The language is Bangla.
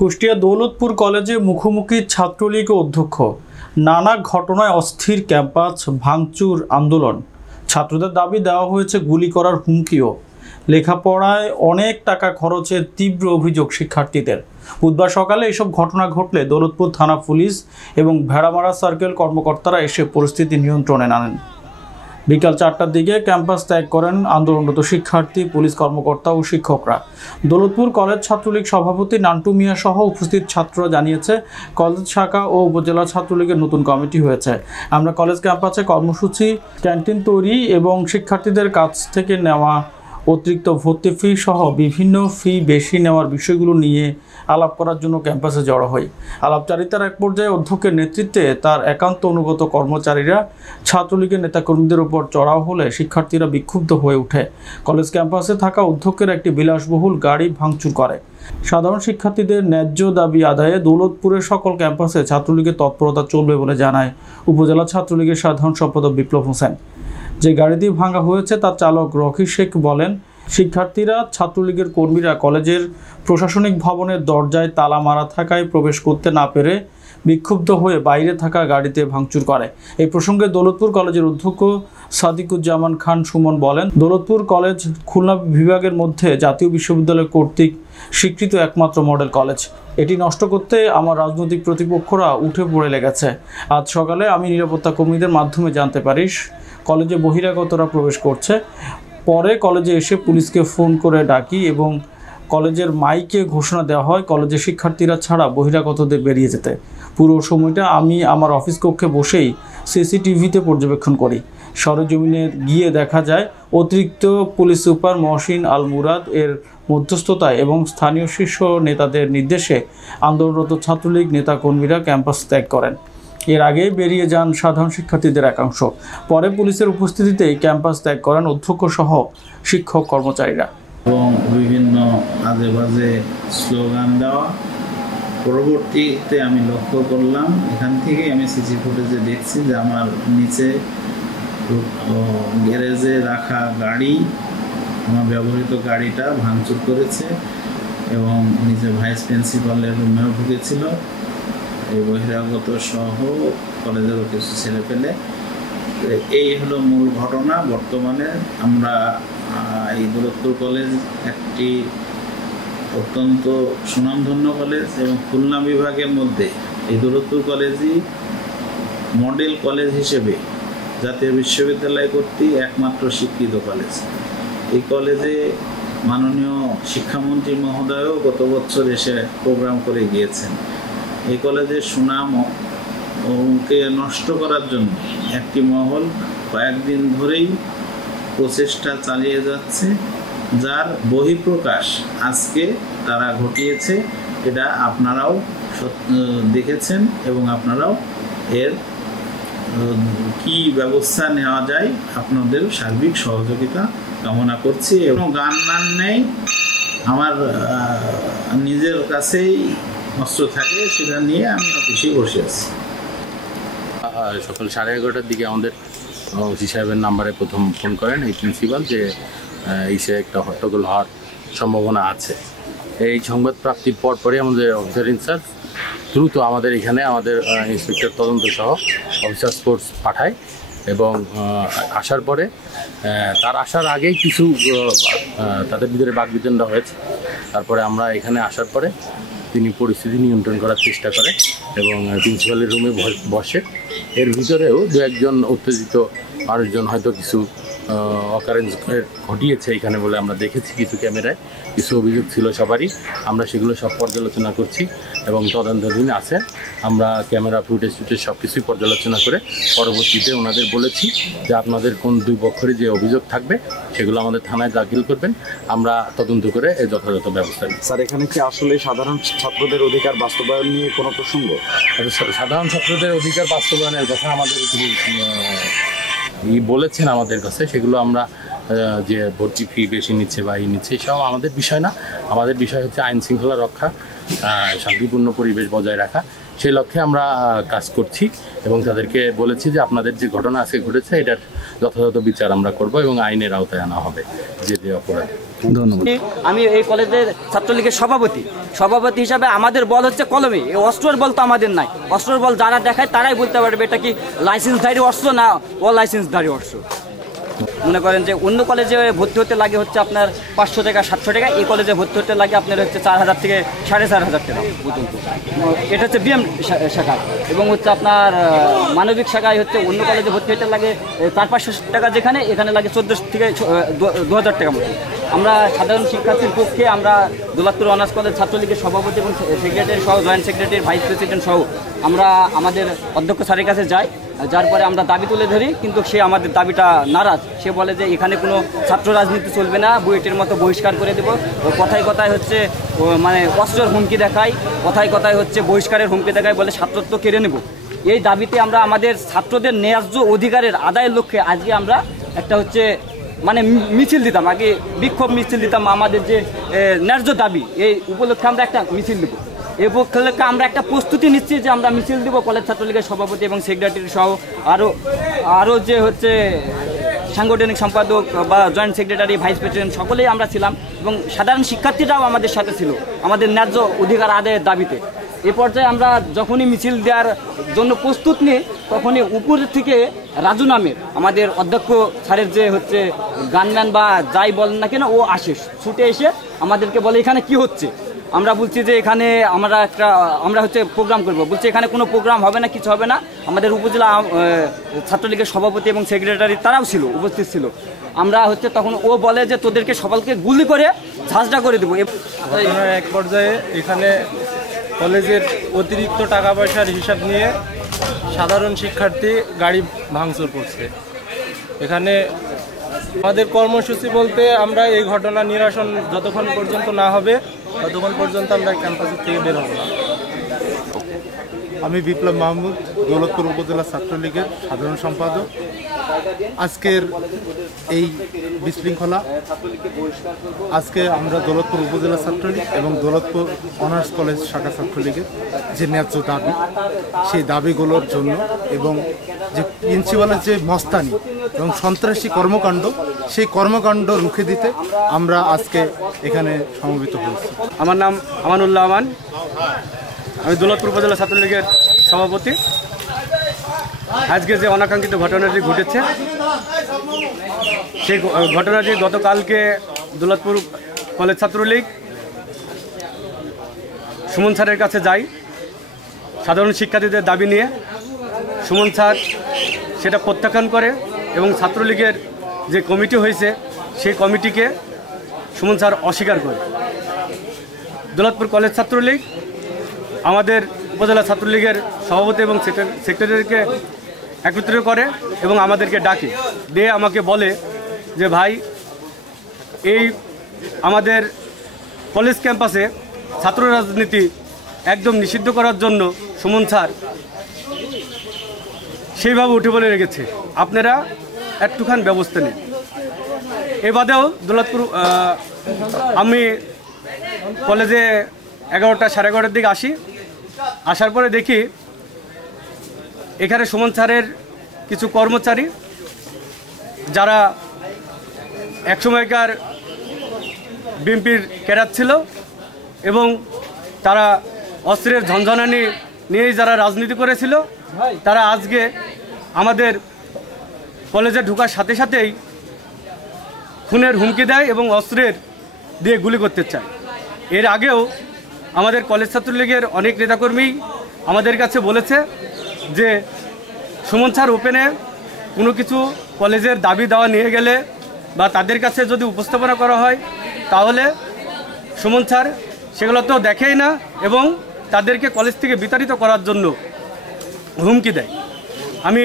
কুষ্টিয়া দৌলতপুর কলেজে মুখোমুখি ছাত্রলীগ অধ্যক্ষ। নানা ঘটনায় অস্থির ক্যাম্পাস ভাঙচুর আন্দোলন। ছাত্রদের দাবি দেওয়া হয়েছে গুলি করার হুমকিও। লেখাপড়ায় অনেক টাকা খরচের তীব্র অভিযোগ শিক্ষার্থীদের। বুধবার সকালে এসব ঘটনা ঘটলে দৌলতপুর থানা পুলিশ এবং ভেড়ামারা সার্কেল কর্মকর্তারা এসে পরিস্থিতি নিয়ন্ত্রণে আনেন। বিকাল 4টার দিকে ক্যাম্পাস ত্যাগ করেন আন্দোলনরত শিক্ষার্থী, পুলিশ কর্মকর্তা ও শিক্ষকরা। দৌলতপুর কলেজ ছাত্রলীগ সভাপতি নান্টু মিয়া সহ উপস্থিত ছাত্ররা জানিয়েছে, কলেজ শাখা ও উপজেলা ছাত্রলীগের নতুন কমিটি হয়েছে। আমরা কলেজ ক্যাম্পাসে কর্মসূচি, ক্যান্টিন তৈরি এবং শিক্ষার্থীদের কাছ থেকে নেওয়া অতিরিক্ত ভর্তি ফি সহ বিভিন্ন ফি বেশি নেওয়ার বিষয়গুলো নিয়ে আলাপ করার জন্য ক্যাম্পাসে জড়ো হয়। আলাপচারিতার এক পর্যায়ে অধ্যক্ষের নেতৃত্বে তার একান্ত অনুগত কর্মচারীরা ছাত্রলীগের নেতাকর্মীদের উপর চড়াও হলে শিক্ষার্থীরা বিক্ষুব্ধ হয়ে ওঠে। কলেজ ক্যাম্পাসে থাকা অধ্যক্ষের একটি বিলাসবহুল গাড়ি ভাঙচুর করে। সাধারণ শিক্ষার্থীদের ন্যায্য দাবি আদায়ে দৌলতপুরের সকল ক্যাম্পাসে ছাত্রলীগের তৎপরতা চলবে বলে জানায় উপজেলা ছাত্রলীগের সাধারণ সম্পাদক বিপ্লব হোসেন। যে গাড়িটি ভাঙা হয়েছে তার চালক রকি শেখ বলেন, শিক্ষার্থীরা ছাত্রলীগের কর্মীরা কলেজের প্রশাসনিক ভবনের দরজায় তালা মারা থাকায় প্রবেশ করতে না পেরে বিক্ষুব্ধ হয়ে বাইরে থাকা গাড়িতে ভাঙচুর করে। এই প্রসঙ্গে দৌলতপুর কলেজের অধ্যক্ষ সাদিকুজ্জামান খান সুমন বলেন, দৌলতপুর কলেজ খুলনা বিভাগের মধ্যে জাতীয় বিশ্ববিদ্যালয় কর্তৃক স্বীকৃত একমাত্র মডেল কলেজ। এটি নষ্ট করতে আমার রাজনৈতিক প্রতিপক্ষরা উঠে পড়ে লেগেছে। আজ সকালে আমি নিরাপত্তা কর্মীদের মাধ্যমে জানতে পারি কলেজে বহিরাগতরা প্রবেশ করছে। পরে কলেজে এসে পুলিশকে ফোন করে ডাকি এবং কলেজের মাইকে ঘোষণা দেওয়া হয় কলেজের শিক্ষার্থীরা ছাড়া বহিরাগতদের বেরিয়ে যেতে। পুরো সময়টা আমি আমার অফিস কক্ষে বসেই সিসিটিভিতে পর্যবেক্ষণ করি। সরেজমিনে গিয়ে দেখা যায় অতিরিক্ত পুলিশ সুপার মহসিন আল মুরাদ এর মধ্যস্থতায় এবং স্থানীয় শীর্ষ নেতাদের নির্দেশে আন্দোলনরত ছাত্রলীগ নেতাকর্মীরা ক্যাম্পাস ত্যাগ করেন। এর আগে বেরিয়ে যান সাধারণ শিক্ষার্থীদের একাংশ। পরে পুলিশের উপস্থিতিতেই ক্যাম্পাস ত্যাগ করেন অধ্যক্ষ সহ শিক্ষক কর্মচারীরা। এবং বিভিন্ন আজে বাজে স্লোগান দেওয়া। পরবর্তীতে আমি লক্ষ্য করলাম, এখান থেকে আমি সিসি ফুটেজে দেখছি যে আমার নিচে গ্যারেজে রাখা গাড়ি, আমার ব্যবহৃত গাড়িটা ভাঙচুর করেছে এবং নিচে ভাইস প্রিন্সিপালের রুমেও ঢুকেছিল। এই বহিরাগত সহ কলেজেরও কিছু ছেলে পেলে। এই হলো মূল ঘটনা। বর্তমানে আমরা এই দৌলতপুর কলেজ একটি অত্যন্ত সুনামধন্য কলেজ এবং খুলনা বিভাগের মধ্যে এই দৌলতপুর কলেজই মডেল কলেজ হিসেবে জাতীয় বিশ্ববিদ্যালয় কর্তৃক একমাত্র স্বীকৃত কলেজ। এই কলেজে মাননীয় শিক্ষামন্ত্রী মহোদয়ও গত বছর এসে প্রোগ্রাম করে গিয়েছেন। এই কলেজের সুনামকে নষ্ট করার জন্য একটি মহল কয়েকদিন ধরেই প্রচেষ্টা চালিয়ে যাচ্ছে, যার বহিঃপ্রকাশ আজকে তারা ঘটিয়েছে। এটা আপনারাও দেখেছেন এবং আপনারাও এর কি ব্যবস্থা নেওয়া যায় আপনাদের সার্বিক সহযোগিতা কামনা করছি। এবং গান নেই, আমার নিজের কাছেই অস্ত্র থাকে, সেটা নিয়ে আমি অফিসে বসে আছি। সকাল 11:30টার দিকে আমাদের ওসি সাহেবের নাম্বারে প্রথম ফোন করেন এই প্রিন্সিপাল যে ইসে একটা হট্টগোল হওয়ার সম্ভাবনা আছে। এই সংবাদ প্রাপ্তির পরপরই আমাদের অফিসার ইনচার্জ দ্রুত আমাদের এখানে আমাদের ইন্সপেক্টর তদন্ত সহ অফিসার ফোর্স পাঠায় এবং আসার পরে তার আসার আগেই কিছু তাদের ভিতরে বাকবিতণ্ডা হয়েছে। তারপরে আমরা এখানে আসার পরে তিনি পরিস্থিতি নিয়ন্ত্রণ করার চেষ্টা করে এবং প্রিন্সিপালের রুমে বসে। এর ভিতরেও দু একজন উত্তেজিত মানুষজন হয়তো কিছু অকারেন্স ঘটিয়েছে এখানে বলে আমরা দেখেছি। কিছু ক্যামেরায় কিছু অভিযোগ ছিল সবারই, আমরা সেগুলো সব পর্যালোচনা করছি এবং তদন্তাধীন আছে। আমরা ক্যামেরা ফুটেজ সব কিছুই পর্যালোচনা করে পরবর্তীতে ওনাদের বলেছি যে আপনাদের কোন দুই পক্ষের যে অভিযোগ থাকবে সেগুলো আমাদের থানায় দাখিল করবেন, আমরা তদন্ত করে এই যথাযথ ব্যবস্থা নিই। স্যার, এখানে কি আসলে সাধারণ ছাত্রদের অধিকার বাস্তবায়ন নিয়ে কোনো প্রসঙ্গ? সাধারণ ছাত্রদের অধিকার বাস্তবায়নের কথা আমাদের বলেছেন আমাদের কাছে, সেগুলো আমরা যে ভর্তি ফি বেশি নিচ্ছে বা নিচ্ছে এসব আমাদের বিষয় না। আমাদের বিষয় হচ্ছে আইন শৃঙ্খলা রক্ষা শান্তিপূর্ণ পরিবেশ বজায় রাখা, সেই লক্ষ্যে আমরা কাজ করছি এবং তাদেরকে বলেছি যে আপনাদের যে ঘটনা আজকে ঘটেছে এটার যথাযথ বিচার আমরা করব এবং আইনের আওতায় আনা হবে যে অপরাধ। ধন্যবাদ। আমি এই কলেজের ছাত্রলীগের সভাপতি হিসাবে আমাদের বল হচ্ছে কলমে, এই অস্ত্রের বল তো আমাদের নাই। অস্ত্রের বল যারা দেখায় তারাই বলতে পারবে এটা কি লাইসেন্সধারী অস্ত্র না অলাইসেন্সধারী অস্ত্র। মনে করেন যে অন্য কলেজে ভর্তি হতে লাগে হচ্ছে আপনার 500 টাকা 700 টাকা, এই কলেজে ভর্তি হতে লাগে আপনার হচ্ছে 4000 থেকে 4500 টাকা পর্যন্ত। এটা হচ্ছে বিএম শাখায়, এবং হচ্ছে আপনার মানবিক শাখায় হচ্ছে অন্য কলেজে ভর্তি হতে লাগে 400-500 টাকা, যেখানে এখানে লাগে 14 থেকে 2000 টাকা মতো। আমরা সাধারণ শিক্ষার্থীর পক্ষে আমরা দৌলতপুর অনার্স কলেজ ছাত্রলীগের সভাপতি এবং সেক্রেটারি সহ, জয়েন্ট সেক্রেটারি, ভাইস প্রেসিডেন্ট সহ আমরা আমাদের অধ্যক্ষ স্যারের কাছে যাই, যার পরে আমরা দাবি তুলে ধরি, কিন্তু সে আমাদের দাবিটা নারাজ। সে বলে যে এখানে কোনো ছাত্র রাজনীতি চলবে না, বুয়েটের মতো বহিষ্কার করে দেবো। কথায় কথায় হচ্ছে মানে অস্ত্রের হুমকি দেখায়, কথায় কথায় হচ্ছে বহিষ্কারের হুমকি দেখায়, বলে ছাত্রত্ব কেড়ে নেব। এই দাবিতে আমরা আমাদের ছাত্রদের ন্যায্য অধিকারের আদায়ের লক্ষ্যে আজকে আমরা একটা হচ্ছে মানে মিছিল দিতাম, আগে বিক্ষোভ মিছিল দিতাম। আমাদের যে ন্যায্য দাবি এই উপলক্ষে আমরা একটা মিছিল দেবো। এই উপলক্ষে আমরা একটা প্রস্তুতি নিচ্ছি যে আমরা মিছিল দেবো। কলেজ ছাত্রলীগের সভাপতি এবং সেক্রেটারি সহ আরও যে হচ্ছে সাংগঠনিক সম্পাদক বা জয়েন্ট সেক্রেটারি, ভাইস প্রেসিডেন্ট সকলেই আমরা ছিলাম, এবং সাধারণ শিক্ষার্থীরাও আমাদের সাথে ছিল আমাদের ন্যায্য অধিকার আদায়ের দাবিতে। এ পর্যায়ে আমরা যখনই মিছিল দেওয়ার জন্য প্রস্তুত নিই, তখনই উপর থেকে রাজু নামের আমাদের অধ্যক্ষ স্যারের যে হচ্ছে গানম্যান বা যাই বলেন না কেন, ও আসে, ছুটে এসে আমাদেরকে বলে এখানে কি হচ্ছে। আমরা বলছি যে এখানে আমরা হচ্ছে প্রোগ্রাম করব। বলছি এখানে কোনো প্রোগ্রাম হবে না, কিছু হবে না। আমাদের উপজেলা ছাত্রলীগের সভাপতি এবং সেক্রেটারি তারাও ছিল, উপস্থিত ছিল। আমরা হচ্ছে তখন ও বলে যে তোদেরকে সকালকে গুলি করে ঝাঁঝরা করে দেবো। এক পর্যায়ে এখানে কলেজের অতিরিক্ত টাকা পয়সার হিসাব নিয়ে সাধারণ শিক্ষার্থী গাড়ি ভাঙচুর করছে। এখানে আমাদের কর্মসূচি বলতে আমরা এই ঘটনা নিরসন যতক্ষণ পর্যন্ত না হবে ততক্ষণ পর্যন্ত আমরা ক্যাম্পাসের থেকে বের হব না। আমি বিপ্লব মাহমুদ, দৌলতপুর উপজেলা ছাত্রলীগের সাধারণ সম্পাদক। আজকের এই বিশৃঙ্খলা, আজকে আমরা দৌলতপুর উপজেলা ছাত্রলীগ এবং দৌলতপুর অনার্স কলেজ শাখা ছাত্রলীগের যে ন্যায্য দাবি, সেই দাবিগুলোর জন্য এবং যে প্রিন্সিপালের যে মস্তানি এবং সন্ত্রাসী কর্মকাণ্ড, সেই কর্মকাণ্ড রুখে দিতে আমরা আজকে এখানে সমবেত হয়েছি। আমার নাম আমানুল্লাহ আমান, আমি দৌলতপুর উপজেলা ছাত্রলীগের সভাপতি। আজকে যে অনাকাঙ্ক্ষিত ঘটনাটি ঘটেছে, সেই ঘটনাটি গতকালকে দৌলতপুর কলেজ ছাত্রলীগ সুমন স্যারের কাছে যাই সাধারণ শিক্ষার্থীদের দাবি নিয়ে। সুমন স্যার সেটা প্রত্যাখ্যান করে এবং ছাত্রলীগের যে কমিটি হয়েছে সেই কমিটিকে সুমন স্যার অস্বীকার করে। দৌলতপুর কলেজ ছাত্রলীগ আমাদের উপজেলা ছাত্রলীগের সভাপতি এবং সেক্রেটারিকে একত্রিত করে এবং আমাদেরকে ডাকে, দিয়ে আমাকে বলে যে ভাই, এই আমাদের কলেজ ক্যাম্পাসে ছাত্র রাজনীতি একদম নিষিদ্ধ করার জন্য সুমন স্যার সেইভাবে উঠে বলে রেখেছে, আপনারা একটুখানি ব্যবস্থা নিন। এ বাদেও দৌলতপুর আমি কলেজে 11টা সাড়ে 11টার দিকে আসার পরে দেখি এখানে সুমন স্যারের কিছু কর্মচারী যারা একসময়কার বিএনপির ক্যাডার ছিল এবং তারা অস্ত্রের ঝনঝনানি নিয়েই যারা রাজনীতি করেছিল, তারা আজকে আমাদের কলেজে ঢোকার সাথে সাথেই খুনের হুমকি দেয় এবং অস্ত্রের দিয়ে গুলি করতে চায়। এর আগেও আমাদের কলেজ ছাত্রলীগের অনেক নেতাকর্মী আমাদের কাছে বলেছে যে সুমন স্যার ওপেনে কোনো কিছু কলেজের দাবি দেওয়া নিয়ে গেলে বা তাদের কাছে যদি উপস্থাপনা করা হয়, তাহলে সুমন স্যার সেগুলো তো দেখেই না এবং তাদেরকে কলেজ থেকে বিতাড়িত করার জন্য হুমকি দেয়। আমি